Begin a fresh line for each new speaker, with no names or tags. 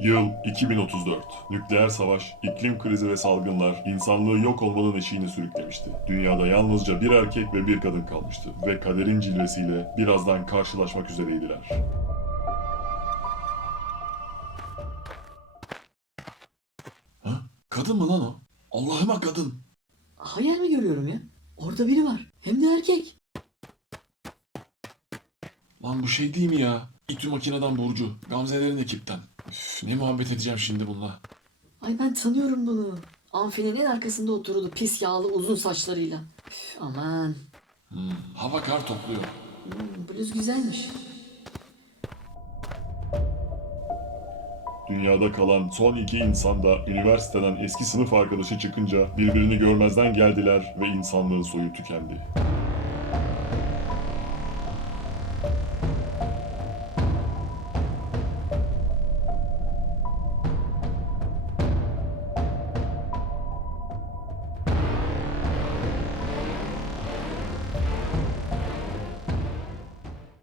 Yıl 2034. Nükleer savaş, iklim krizi ve salgınlar insanlığı yok olmanın eşiğine sürüklemişti. Dünyada yalnızca bir erkek ve bir kadın kalmıştı ve kaderin cilvesiyle birazdan karşılaşmak üzereydiler. Ha? Kadın mı lan o? Allah'ıma kadın.
Hayal mi görüyorum ya? Orada biri var. Hem de erkek.
Lan bu şey değil mi ya? İTÜ makineden Burcu. Gamzelerin ekipten. Üf, ne muhabbet edeceğim şimdi bununla.
Ay ben tanıyorum bunu. Amfinin en arkasında otururdu pis yağlı uzun saçlarıyla. Üf, aman.
Hava kar topluyor.
Bluz güzelmiş.
Dünyada kalan son iki insan da üniversiteden eski sınıf arkadaşı çıkınca birbirini görmezden geldiler ve insanlığın soyu tükendi.